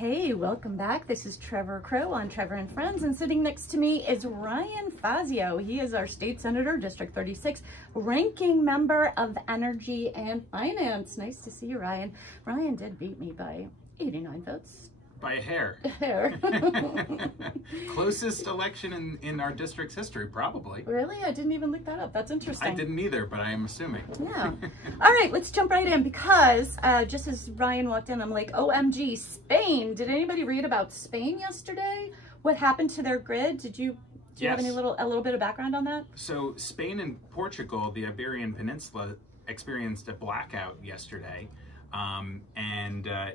Hey, welcome back. This is Trevor Crow on Trevor and Friends, and sitting next to me is Ryan Fazio. He is our state senator, District 36, ranking member of Energy and Finance. Nice to see you, Ryan. Ryan did beat me by 89 votes. By a hair. A hair. Closest election in our district's history, probably. Really? I didn't even look that up. That's interesting. I didn't either, but I am assuming. Yeah. All right, let's jump right in because just as Ryan walked in, I'm like, OMG, Spain. Did anybody read about Spain yesterday? What happened to their grid? Do you have a little bit of background on that? So Spain and Portugal, the Iberian Peninsula, experienced a blackout yesterday.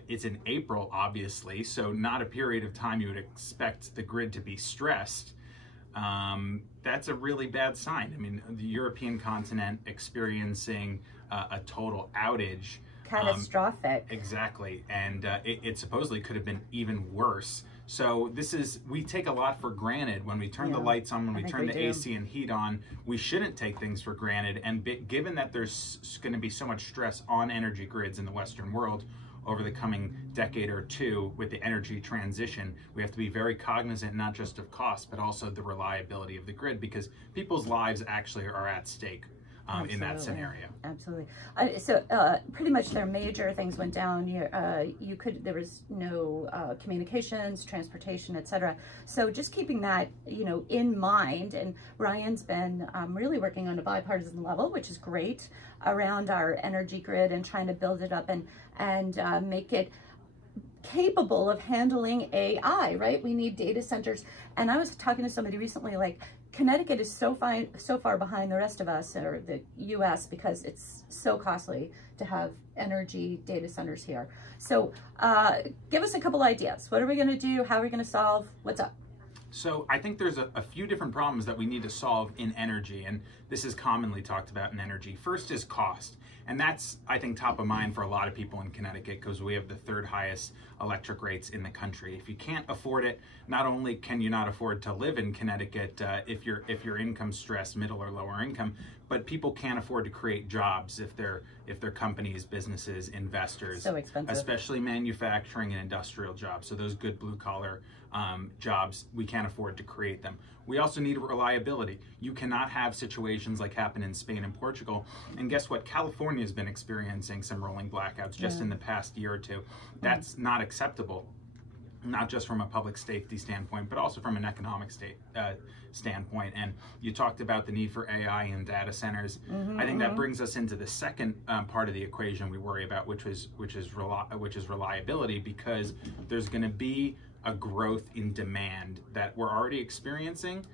It's in April, obviously, so not a period of time you would expect the grid to be stressed. That's a really bad sign. I mean, the European continent experiencing a total outage. Catastrophic. Exactly. And it supposedly could have been even worse. So we take a lot for granted when we turn the lights on, when we turn the AC and heat on. We shouldn't take things for granted. And given that there's going to be so much stress on energy grids in the Western world over the coming decade or two with the energy transition, we have to be very cognizant not just of cost, but also the reliability of the grid, because people's lives actually are at stake. In that scenario. Absolutely. So pretty much their major things went down. There was no communications, transportation, etc. So just keeping that, in mind, and Ryan's been really working on a bipartisan level, which is great, around our energy grid and trying to build it up and make it capable of handling AI, right? We need data centers. And I was talking to somebody recently, like, Connecticut is so far behind the rest of us, or the U.S., because it's so costly to have energy data centers here. So give us a couple ideas. What are we going to do? How are we going to solve? What's up? So I think there's a few different problems that we need to solve in energy, and this is commonly talked about in energy. First is cost, and that's, I think, top of mind for a lot of people in Connecticut, because we have the third highest electric rates in the country. If you can't afford it, not only can you not afford to live in Connecticut if your income's stressed, middle or lower income, but people can't afford to create jobs if they're companies, businesses, investors. So expensive. Especially manufacturing and industrial jobs. So those good blue collar jobs, we can't afford to create them. We also need reliability. You cannot have situations like happened in Spain and Portugal. And guess what? California has been experiencing some rolling blackouts just in the past year or two. That's not acceptable, not just from a public safety standpoint, but also from an economic standpoint. And you talked about the need for AI and data centers. I think that brings us into the second part of the equation we worry about, which is reliability, because there's going to be a growth in demand that we're already experiencing.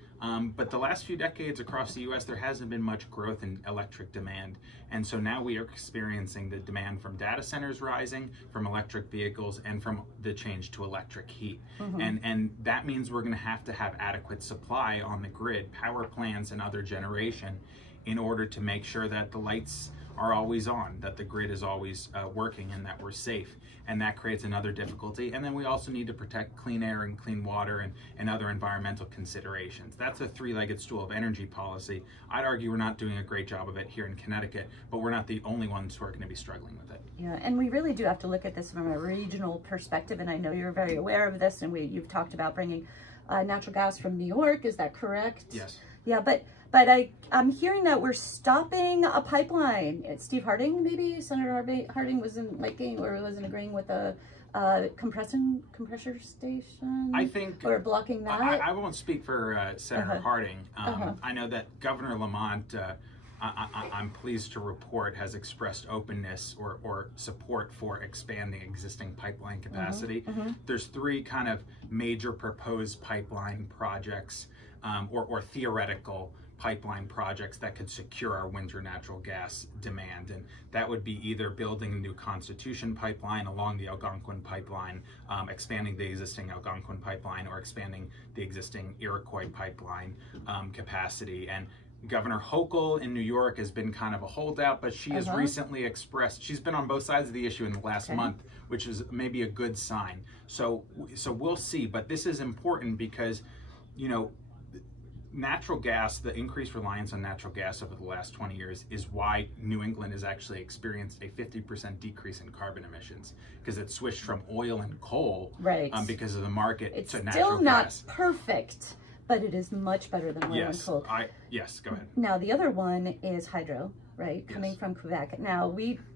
But the last few decades across the US, there hasn't been much growth in electric demand. And so now we are experiencing the demand from data centers rising, from electric vehicles, and from the change to electric heat. And that means we're going to have adequate supply on the grid, power plants and other generation, in order to make sure that the lights are always on, that the grid is always working, and that we're safe. And that creates another difficulty. And then we also need to protect clean air and clean water and other environmental considerations. That's a three-legged stool of energy policy. I'd argue we're not doing a great job of it here in Connecticut, but we're not the only ones who are going to be struggling with it. Yeah, and we really do have to look at this from a regional perspective, and I know you're very aware of this, and you've talked about bringing natural gas from New York. Is that correct? Yes. Yeah, but I'm hearing that we're stopping a pipeline. Steve Harding, maybe Senator Harding was wasn't agreeing with a compressor station. I think, or blocking that. I won't speak for Senator Harding. I know that Governor Lamont, I'm pleased to report, has expressed openness or support for expanding existing pipeline capacity. There's three kind of major proposed pipeline projects, or theoretical pipeline projects that could secure our winter natural gas demand. And that would be either building a new Constitution pipeline along the Algonquin pipeline, expanding the existing Algonquin pipeline, or expanding the existing Iroquois pipeline capacity. And Governor Hochul in New York has been kind of a holdout, but she has recently expressed, she's been on both sides of the issue in the last month, which is maybe a good sign. So we'll see, but this is important because, natural gas, the increased reliance on natural gas over the last 20 years is why New England has actually experienced a 50% decrease in carbon emissions, because it switched from oil and coal because of the market to natural gas. It's still not perfect, but it is much better than oil and coal. Yes, go ahead. Now, the other one is hydro, right? Coming from Quebec. Now,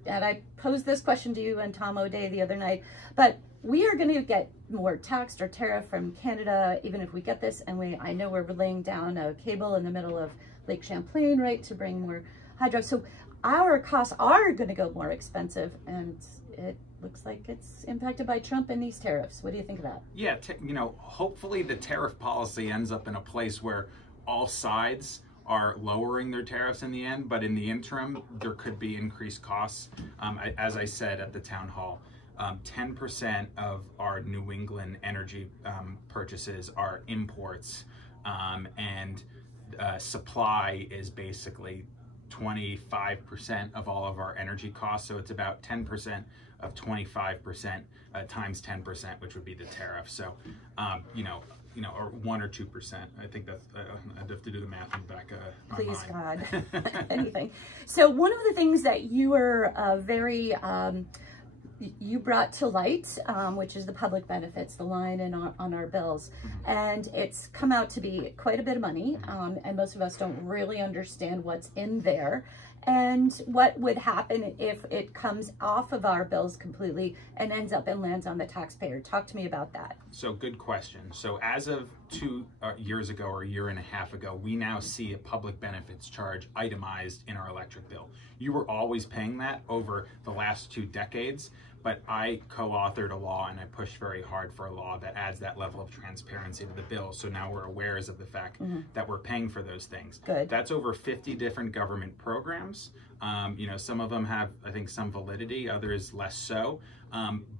I posed this question to you and Tom O'Day the other night, but we are going to get more taxed or tariff from Canada, even if we get this. And I know we're laying down a cable in the middle of Lake Champlain, right, to bring more hydro. So our costs are going to go more expensive, and it looks like it's impacted by Trump and these tariffs. What do you think of that? Yeah, hopefully the tariff policy ends up in a place where all sides are lowering their tariffs in the end, but in the interim, there could be increased costs. As I said at the town hall, 10% of our New England energy purchases are imports, and supply is basically 25% of all of our energy costs. So it's about 10% of 25% times 10%, which would be the tariff. So, or 1 or 2%. I think that's, I'd have to do the math in the back of my Please, mind. God, anything. So one of the things that you were you brought to light, which is the public benefits, the line on our bills. And it's come out to be quite a bit of money, and most of us don't really understand what's in there and what would happen if it comes off of our bills completely and ends up and lands on the taxpayer. Talk to me about that. So good question. So as of 2 years ago or a year and a half ago, we now see a public benefits charge itemized in our electric bill. You were always paying that over the last 2 decades, but I co-authored a law and I pushed very hard for a law that adds that level of transparency to the bill. So now we're aware of the fact that we're paying for those things. Good. That's over 50 different government programs. Some of them have, I think, some validity, others less so.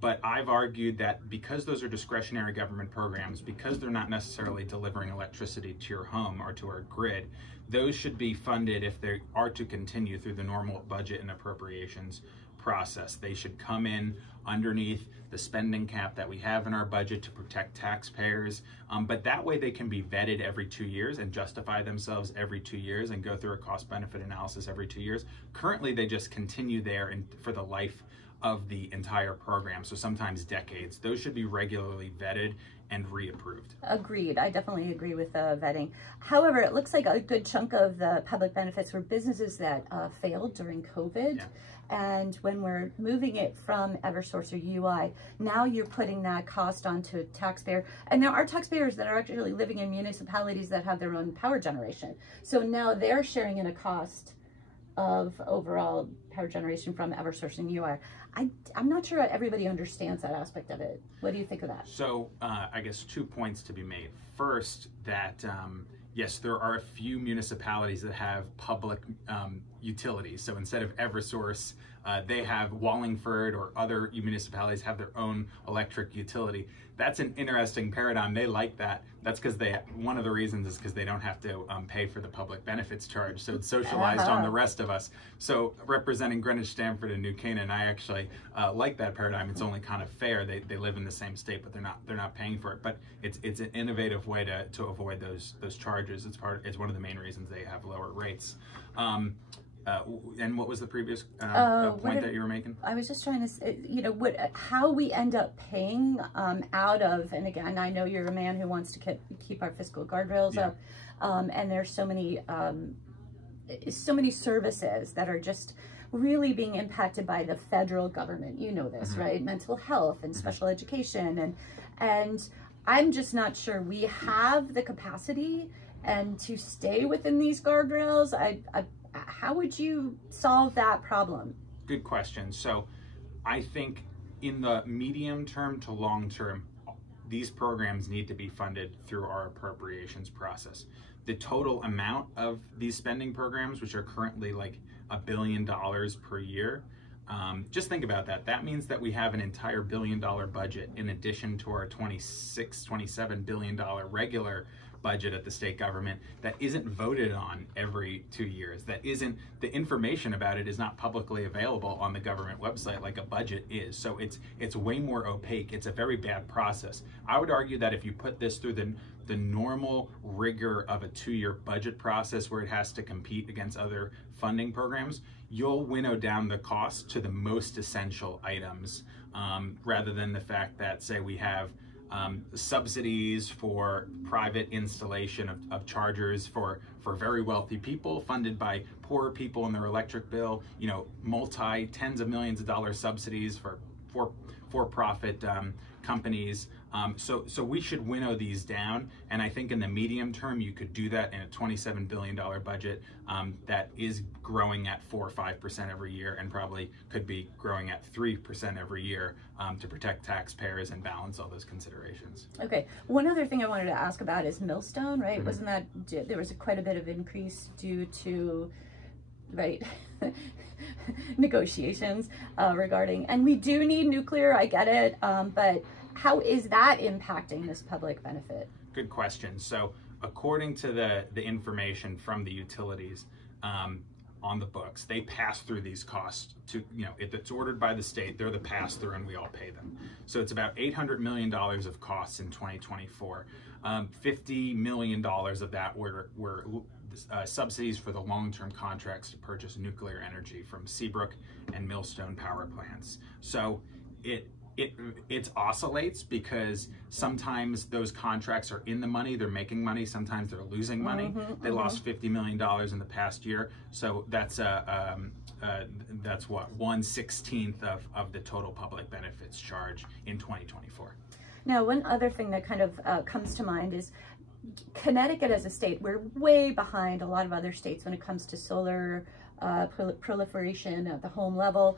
But I've argued that because those are discretionary government programs, because they're not necessarily delivering electricity to your home or to our grid, those should be funded if they are to continue through the normal budget and appropriations process. They should come in underneath the spending cap that we have in our budget to protect taxpayers, but that way they can be vetted every 2 years and justify themselves every 2 years and go through a cost-benefit analysis every 2 years. Currently, they just continue there for the life of the entire program, so sometimes decades. Those should be regularly vetted and reapproved. Agreed. I definitely agree with vetting. However, it looks like a good chunk of the public benefits were businesses that failed during COVID. Yeah. And when we're moving it from Eversource or UI, now you're putting that cost onto a taxpayer. And there are taxpayers that are actually living in municipalities that have their own power generation. So now they're sharing in a cost of overall power generation from Eversource and UI. I'm not sure everybody understands that aspect of it. What do you think of that? So I guess 2 points to be made. First, that yes, there are a few municipalities that have public utilities. So instead of Eversource, they have Wallingford, or other municipalities have their own electric utility. That's an interesting paradigm. They like that. That's because one of the reasons is because they don't have to pay for the public benefits charge. So it's socialized on the rest of us. So representing Greenwich, Stamford, and New Canaan, I actually like that paradigm. It's only kind of fair. They live in the same state, but they're not paying for it. But it's an innovative way to avoid those charges. It's one of the main reasons they have lower rates. And what was the previous point that you were making? I was just trying to, how we end up paying out of, and again, I know you're a man who wants to keep our fiscal guardrails up, and there's so many services that are just really being impacted by the federal government. You know this, right? Mental health and special education, and I'm just not sure we have the capacity and to stay within these guardrails. How would you solve that problem? Good question. So I think in the medium term to long term, these programs need to be funded through our appropriations process. The total amount of these spending programs, which are currently like $1 billion per year, just think about that. That means that we have an entire $1 billion budget in addition to our $26, $27 billion regular budget at the state government that isn't voted on every 2 years, that isn't, the information about it is not publicly available on the government website like a budget is. So it's way more opaque. It's a very bad process. I would argue that if you put this through the normal rigor of a 2-year budget process where it has to compete against other funding programs, you'll winnow down the cost to the most essential items, rather than the fact that, say, we have subsidies for private installation of chargers for very wealthy people, funded by poorer people in their electric bill, you know, tens of millions of dollars subsidies for-profit companies. So we should winnow these down, and I think in the medium term you could do that in a $27 billion budget that is growing at 4 or 5% every year, and probably could be growing at 3% every year to protect taxpayers and balance all those considerations. Okay, one other thing I wanted to ask about is Millstone, right? Mm-hmm. Wasn't that, there was quite a bit of increase due to, right, negotiations regarding, and we do need nuclear, I get it, but how is that impacting this public benefit? Good question. So according to the information from the utilities on the books, they pass through these costs to, you know, if it's ordered by the state, they're the pass through and we all pay them. So it's about $800 million of costs in 2024. $50 million of that were subsidies for the long-term contracts to purchase nuclear energy from Seabrook and Millstone power plants. So it oscillates because sometimes those contracts are in the money, they're making money, sometimes they're losing money. They lost $50 million in the past year, so that's what, 1/16 of the total public benefits charge in 2024. Now, one other thing that kind of comes to mind is Connecticut as a state. We're way behind a lot of other states when it comes to solar proliferation at the home level.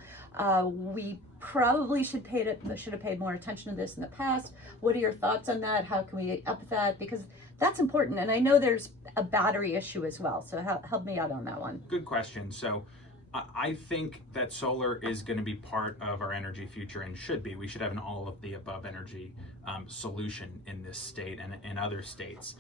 We probably should have paid more attention to this in the past. What are your thoughts on that? How can we up that? Because that's important, and I know there's a battery issue as well, so help me out on that one. Good question. So I think that solar is going to be part of our energy future and should be. We should have an all of the above energy solution in this state and in other states.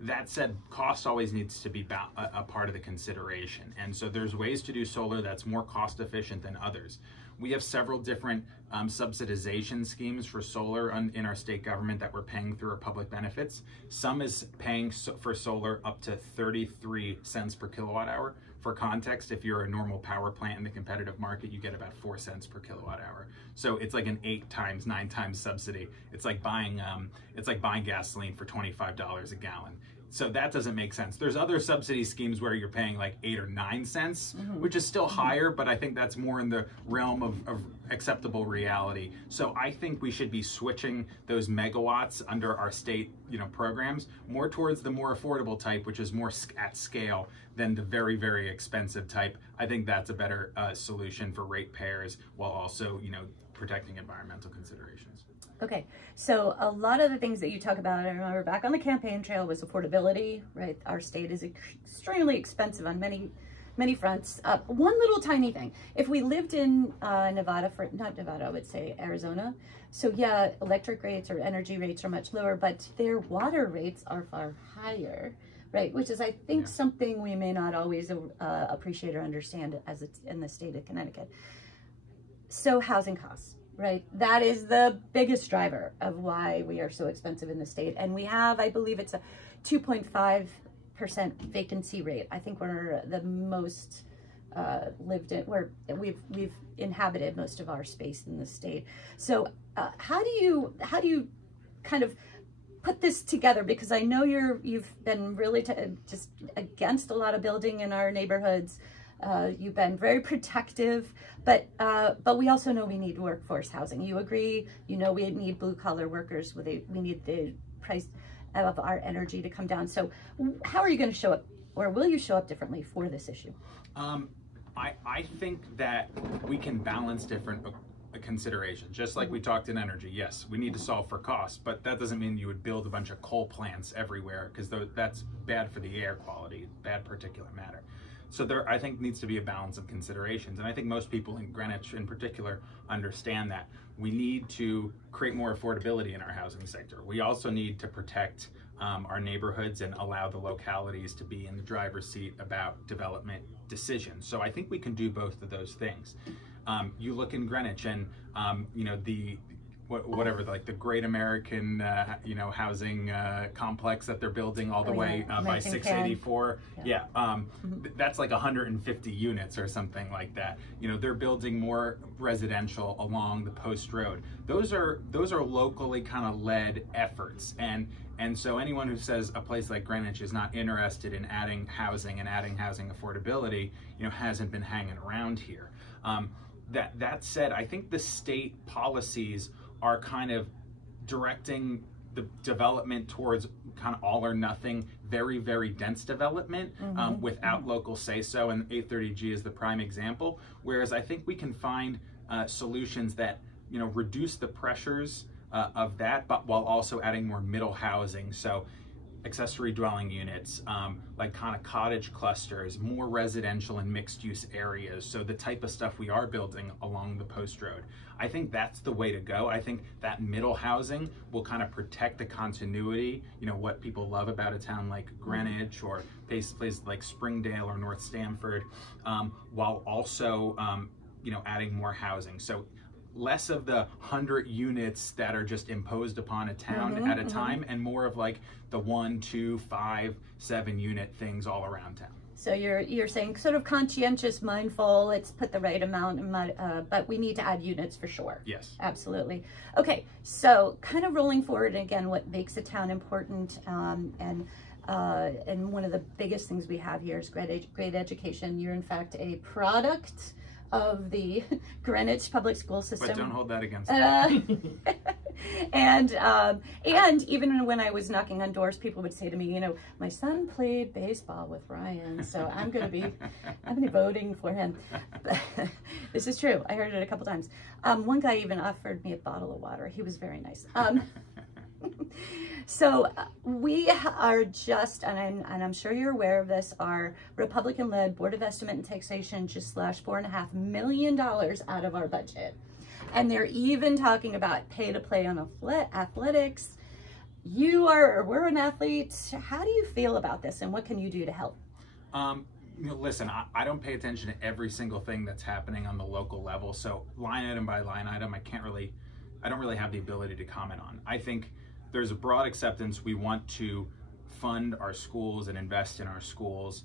That said, cost always needs to be a part of the consideration. And so there's ways to do solar that's more cost efficient than others. We have several different subsidization schemes for solar in our state government that we're paying through our public benefits. Some is paying for solar up to 33 cents per kilowatt hour. For context, if you're a normal power plant in the competitive market, you get about 4 cents per kilowatt hour. So it's like an 8 times, 9 times subsidy. It's like buying gasoline for $25 a gallon. So that doesn't make sense. There's other subsidy schemes where you're paying like 8 or 9 cents, which is still higher, but I think that's more in the realm of acceptable reality. So I think we should be switching those megawatts under our state, programs more towards the more affordable type, which is more at scale than the very, very expensive type. I think that's a better solution for ratepayers while also, protecting environmental considerations. Okay, so a lot of the things that you talk about, I remember back on the campaign trail, was affordability, right? Our state is extremely expensive on many fronts. One little tiny thing, if we lived in Nevada, not Nevada, I would say Arizona, so yeah, electric rates or energy rates are much lower, but their water rates are far higher, right? Which is, I think, something we may not always appreciate or understand as it's in the state of Connecticut. So housing costs. Right, that is the biggest driver of why we are so expensive in the state, and we have, I believe, it's a 2.5% vacancy rate. I think we're the most lived in, where we've inhabited most of our space in the state. So, how do you kind of put this together? Because I know you've been really just against a lot of building in our neighborhoods. You've been very protective, but we also know we need workforce housing. You agree? We need blue collar workers. We need the price of our energy to come down. So how are you going to show up, or will you show up differently for this issue? I think that we can balance different considerations. Just like we talked in energy, yes, we need to solve for costs, but that doesn't mean you would build a bunch of coal plants everywhere, because that's bad for the air quality, bad particulate matter. So there, I think, needs to be a balance of considerations. And I think most people in Greenwich in particular understand that. We need to create more affordability in our housing sector. We also need to protect our neighborhoods and allow the localities to be in the driver's seat about development decisions. So I think we can do both of those things. You look in Greenwich and, you know, whatever, like the Great American, you know, housing complex that they're building all the way by 684. That's like 150 units or something like that. You know, they're building more residential along the Post Road. Those are locally kind of led efforts, and so anyone who says a place like Greenwich is not interested in adding housing and adding housing affordability, you know, hasn't been hanging around here. That said, I think the state policies are kind of directing the development towards kind of all or nothing, very, very dense development without local say-so, and 830G is the prime example. Whereas I think we can find solutions that, you know, reduce the pressures of that, but while also adding more middle housing. So accessory dwelling units, like kind of cottage clusters, more residential and mixed use areas. So the type of stuff we are building along the Post Road. I think that's the way to go. I think that middle housing will kind of protect the continuity, you know, what people love about a town like Greenwich or places like Springdale or North Stamford, while also, you know, adding more housing. So less of the 100 units that are just imposed upon a town at a time, and more of like the 1, 2, 5, 7 unit things all around town. So you're saying sort of conscientious, mindful, let's put the right amount, but we need to add units for sure. Yes. Absolutely. Okay, so kind of rolling forward again, what makes a town important, and one of the biggest things we have here is great education. You're in fact a product of the Greenwich public school system. But don't hold that against me. And even when I was knocking on doors, people would say to me, you know, my son played baseball with Ryan, so I'm going to be voting for him. This is true. I heard it a couple times. One guy even offered me a bottle of water. He was very nice. So we are just, and I'm sure you're aware of this, our Republican-led Board of Estimate and Taxation just slashed $4.5 million out of our budget. And they're even talking about pay to play on athletics. We're an athlete. How do you feel about this, and what can you do to help? You know, listen, I don't pay attention to every single thing that's happening on the local level. So line item by line item, I don't really have the ability to comment on. I think there's a broad acceptance. We want to fund our schools and invest in our schools.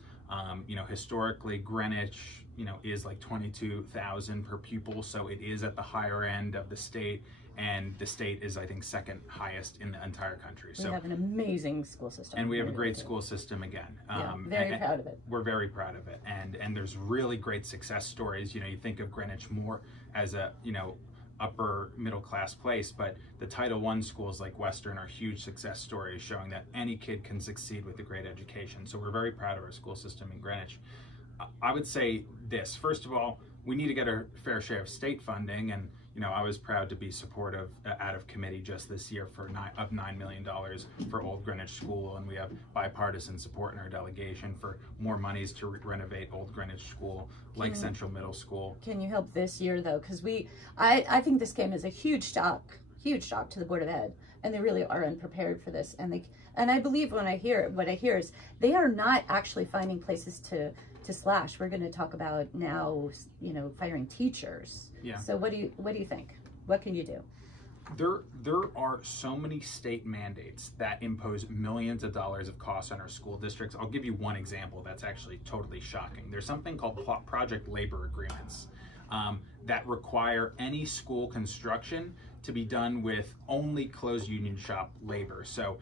You know, historically, Greenwich, you know, is like $22,000 per pupil, so it is at the higher end of the state, and the state is, I think, second highest in the entire country. So we have an amazing school system. And we have a great school system again. Very proud of it. We're very proud of it, and there's really great success stories. You know, you think of Greenwich more as a, you know, upper middle class place, but the Title I schools like Western are huge success stories showing that any kid can succeed with a great education. So we're very proud of our school system in Greenwich. I would say this, first of all, we need to get our fair share of state funding, and you know, I was proud to be supportive out of committee just this year for $9 million for Old Greenwich School, and we have bipartisan support in our delegation for more monies to renovate Old Greenwich School, like Central Middle School. Can you help this year though? Because I think this came as a huge shock to the Board of Ed, and they really are unprepared for this. And I believe what I hear is they are not actually finding places to slash. We're going to talk about now, you know, firing teachers. Yeah. So what do you think? What can you do? There are so many state mandates that impose millions of dollars of costs on our school districts. I'll give you one example that's actually totally shocking. There's something called project labor agreements that require any school construction to be done with only closed union shop labor. So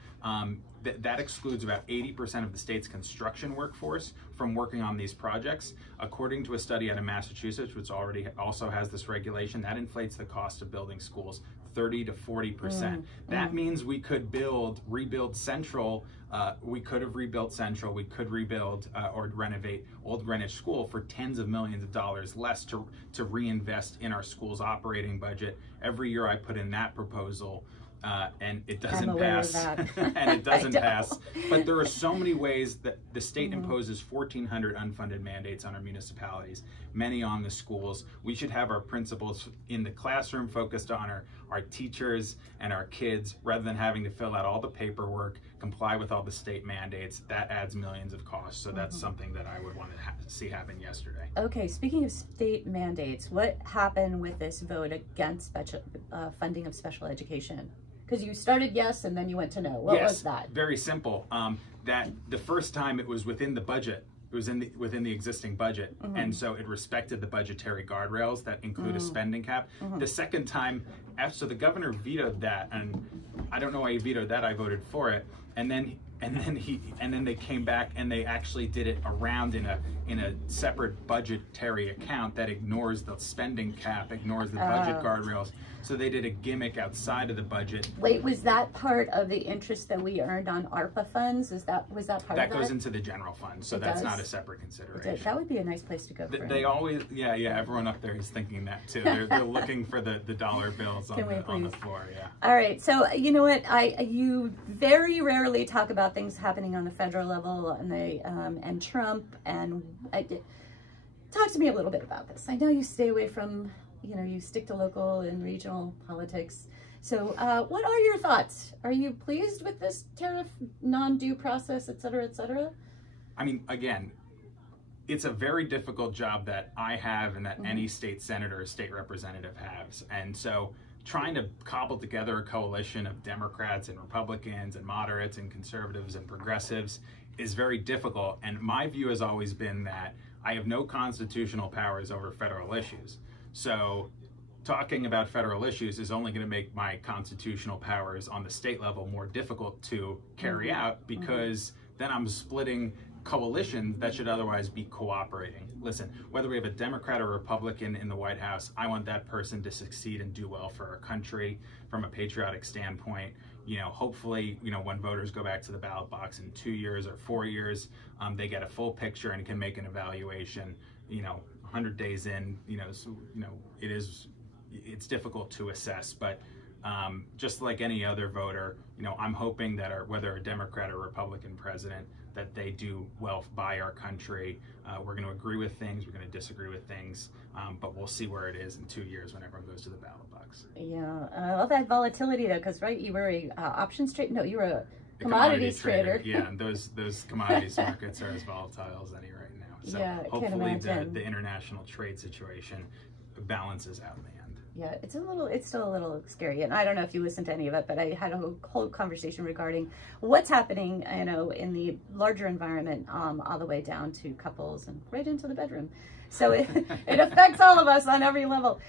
that excludes about 80% of the state's construction workforce from working on these projects. According to a study out of Massachusetts, which also has this regulation, that inflates the cost of building schools 30 to 40%. That means we could rebuild Central. We could have rebuilt Central. We could rebuild or renovate Old Greenwich School for tens of millions of dollars less to reinvest in our school's operating budget. Every year I put in that proposal, and it I'm doesn't aware of pass. that. And it doesn't I know. pass. But there are so many ways that the state imposes 1,400 unfunded mandates on our municipalities, many on the schools. We should have our principals in the classroom focused on our teachers and our kids, rather than having to fill out all the paperwork, comply with all the state mandates. That adds millions of costs. So that's something that I would want to see happen yesterday. Okay, speaking of state mandates, what happened with this vote against funding of special education? Because you started yes and then you went to no. What was that? Very simple. That the first time it was within the budget. It was within the existing budget, and so it respected the budgetary guardrails that include a spending cap. The second time, so the governor vetoed that, and I don't know why he vetoed that. I voted for it, and then they came back and they actually did it around in a separate budgetary account that ignores the spending cap, ignores the budget guardrails. So they did a gimmick outside of the budget. Wait, was that part of the interest that we earned on ARPA funds? Was that part of that? That goes into the general fund, so that's not a separate consideration. That would be a nice place to go. They always, yeah, everyone up there is thinking that too. They're looking for the dollar bills on the floor. Yeah. All right, so you know what? You very rarely talk about things happening on the federal level, and Trump, and talk to me a little bit about this. I know you stay away from. You stick to local and regional politics. So what are your thoughts? Are you pleased with this tariff non-due process, et cetera, et cetera? I mean, again, it's a very difficult job that I have and that any state senator or state representative has. And so trying to cobble together a coalition of Democrats and Republicans and moderates and conservatives and progressives is very difficult. And my view has always been that I have no constitutional powers over federal issues. So talking about federal issues is only going to make my constitutional powers on the state level more difficult to carry out, because then I'm splitting coalitions that should otherwise be cooperating. Listen, whether we have a Democrat or Republican in the White House, I want that person to succeed and do well for our country from a patriotic standpoint. Hopefully, when voters go back to the ballot box in 2 years or 4 years, they get a full picture and can make an evaluation. 100 days in, it's difficult to assess, but just like any other voter, I'm hoping that whether a Democrat or Republican president, that they do well by our country. We're going to agree with things, we're going to disagree with things, but we'll see where it is in 2 years when everyone goes to the ballot box. Yeah, I love that volatility though, because you were a options trader. No, you were a commodities trader. Yeah, and those commodities markets are as volatile as any right now. So yeah, hopefully the international trade situation balances out in the end. Yeah, it's still a little scary, and I don't know if you listened to any of it, but I had a whole conversation regarding what's happening, in the larger environment, all the way down to couples and right into the bedroom. So it affects all of us on every level.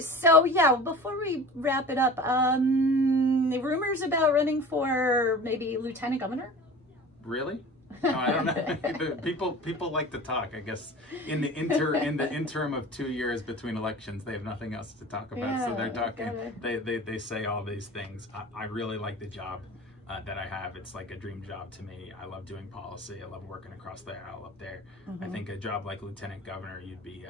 So yeah, before we wrap it up, the rumors about running for maybe lieutenant governor. Really? No, I don't know. People like to talk. I guess in the interim of 2 years between elections, they have nothing else to talk about. So they're talking. They say all these things. I really like the job that I have. It's like a dream job to me. I love doing policy. I love working across the aisle up there. I think a job like lieutenant governor, you'd be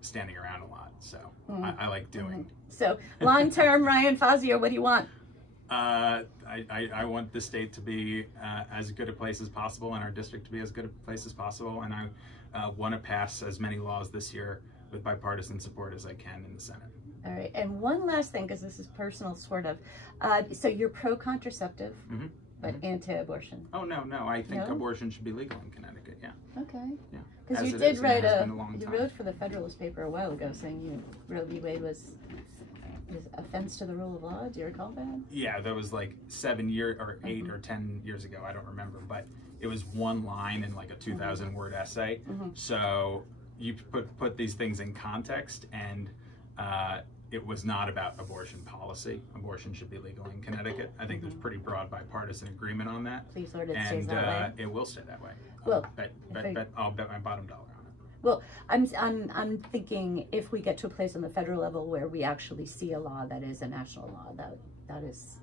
standing around a lot. So I like doing. So long term, Ryan Fazio, what do you want? I want the state to be as good a place as possible, and our district to be as good a place as possible, and I want to pass as many laws this year with bipartisan support as I can in the Senate. All right, and one last thing, because this is personal, sort of. So you're pro-contraceptive, but anti-abortion? Oh, no, I think abortion should be legal in Connecticut, yeah. Okay. Yeah. Because you did write you wrote for the Federalist paper a while ago saying Roe v. Wade was offense to the rule of law. Do you recall that? Yeah, that was like 7 years or 8 or 10 years ago. I don't remember, but it was one line in like a 2,000 word essay. So you put these things in context, and it was not about abortion policy. Abortion should be legal in Connecticut. I think there's pretty broad bipartisan agreement on that. Please, Lord, it stays that way. It will stay that way. Well, I'll bet my bottom dollar on it. Well, I'm thinking if we get to a place on the federal level where we actually see a law that is a national law, that is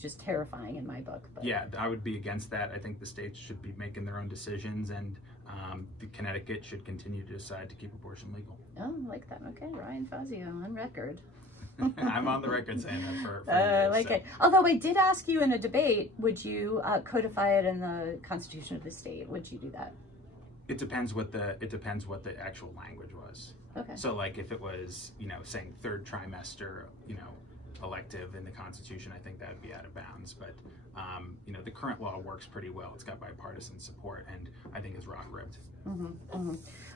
just terrifying in my book. But. Yeah, I would be against that. I think the states should be making their own decisions, and the Connecticut should continue to decide to keep abortion legal. Oh, I like that. Okay, Ryan Fazio on record. I'm on the record saying that for I years. like So. it. Although I did ask you in a debate, would you codify it in the Constitution of the state? Would you do that? It depends what the actual language was. Okay. So like if it was, saying third trimester, elective in the Constitution, I think that would be out of bounds. But the current law works pretty well. It's got bipartisan support, and I think it's rock ribbed.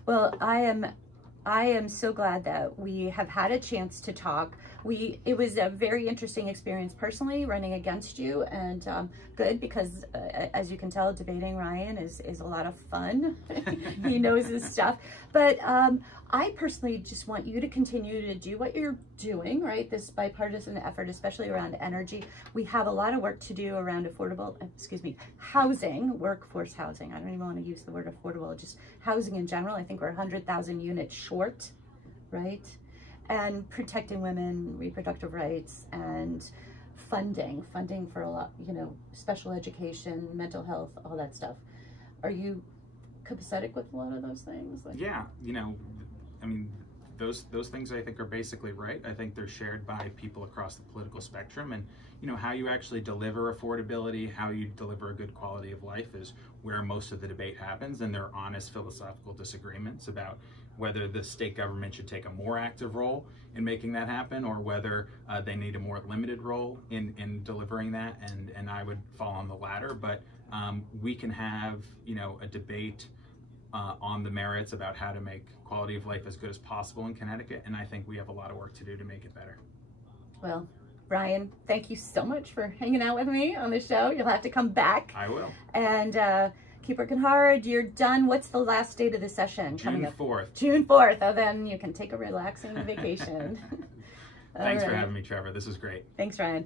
Well, I am so glad that we have had a chance to talk. It was a very interesting experience personally running against you, and good because as you can tell, debating Ryan is a lot of fun. He knows his stuff. But I personally just want you to continue to do what you're doing, right? This bipartisan effort, especially around energy. We have a lot of work to do around housing, workforce housing. I don't even want to use the word affordable, just housing in general. I think we're 100,000 units short, right? And protecting women, reproductive rights, and funding for a lot, special education, mental health, all that stuff. Are you copacetic with a lot of those things? Yeah, those things I think are basically right. I think they're shared by people across the political spectrum, and how you actually deliver affordability, how you deliver a good quality of life is where most of the debate happens, and there are honest philosophical disagreements about whether the state government should take a more active role in making that happen, or whether they need a more limited role in delivering that, and I would fall on the latter. But we can have a debate on the merits about how to make quality of life as good as possible in Connecticut, and I think we have a lot of work to do to make it better. Well, Brian, thank you so much for hanging out with me on the show. You'll have to come back. I will. And keep working hard. You're done. What's the last date of the session coming up? June 4th. June 4th. Oh, then you can take a relaxing vacation. Thanks for having me, Trevor. This is great. Thanks, Ryan.